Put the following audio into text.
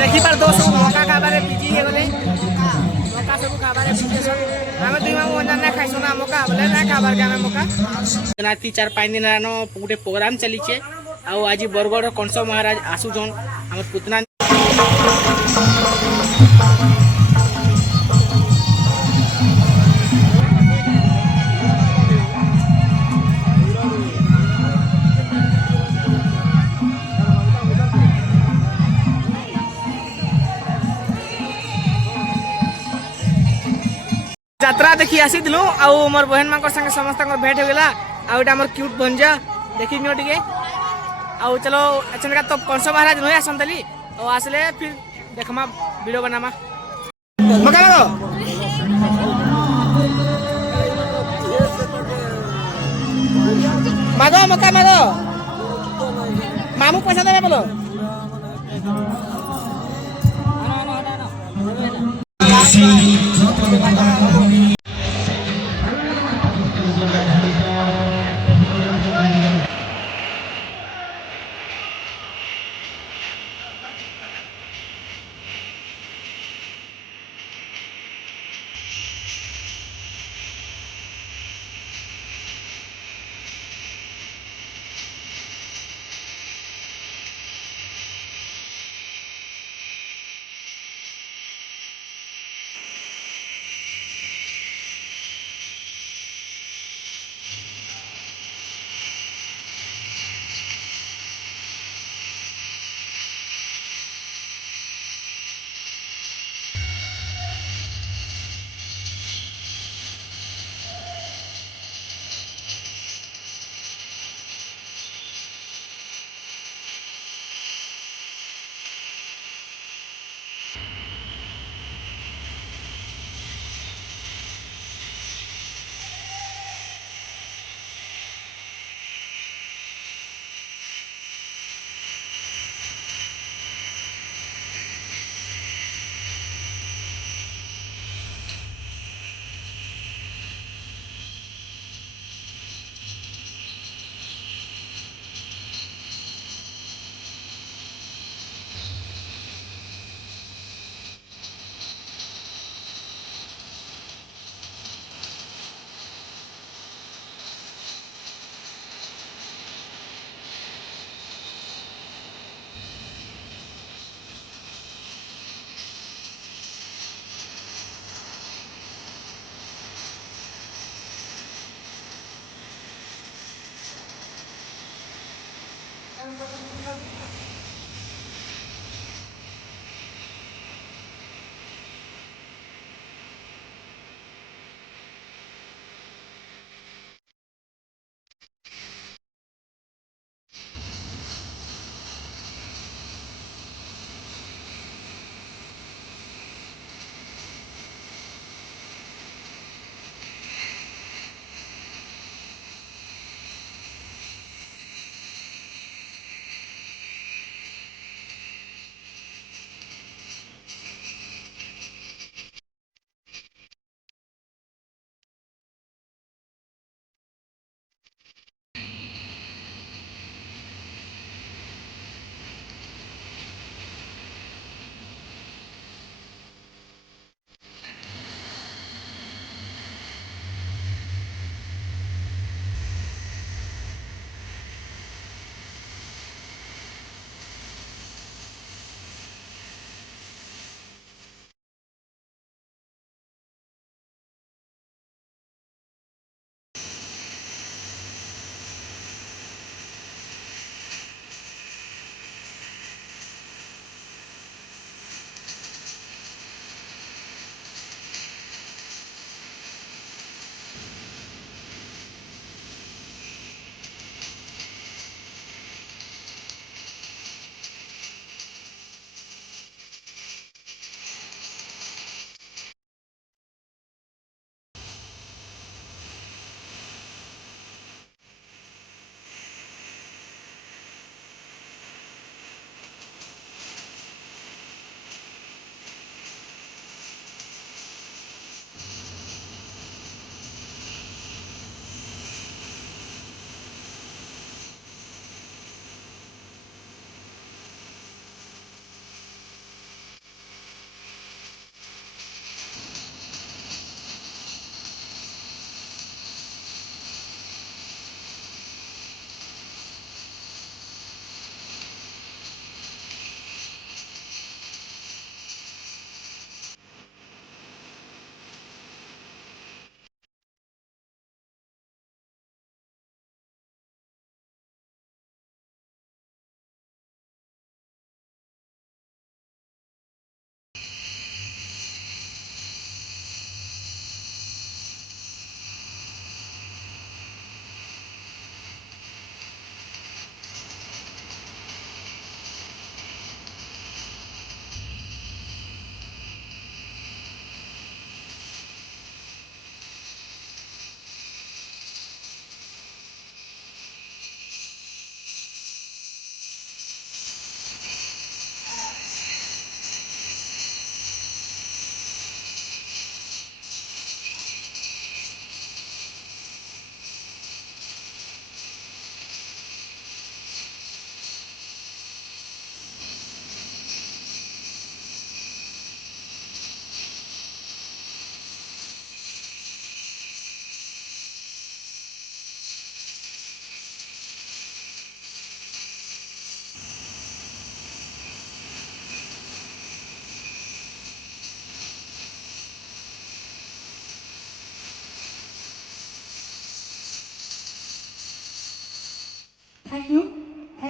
देखी पार दोस्त मका खाबारे बिजी हे गले मका सब खाबारे बिजी छ हमें दुई मामू अंदर ना खाइसो ना मका बोले ना खाबार के हमें मका नाती 4-5 दिन रानो गुटे प्रोग्राम चली छे आ आज बरगढ़ कंस महाराज आसु जन हमर पुतना यात्रा देखी आसी दिलु आ मोर बहन मांकर संगे समस्त भेट हो गला आ एटा मोर क्यूट भंजा देखि नियो टिके आ चलो अच्छा का तो कंस महाराज नय आसंतली और आसले फिर देखमा वीडियो बनामा मका लगो मागो मका मागो मामू पैसा देबे बोलो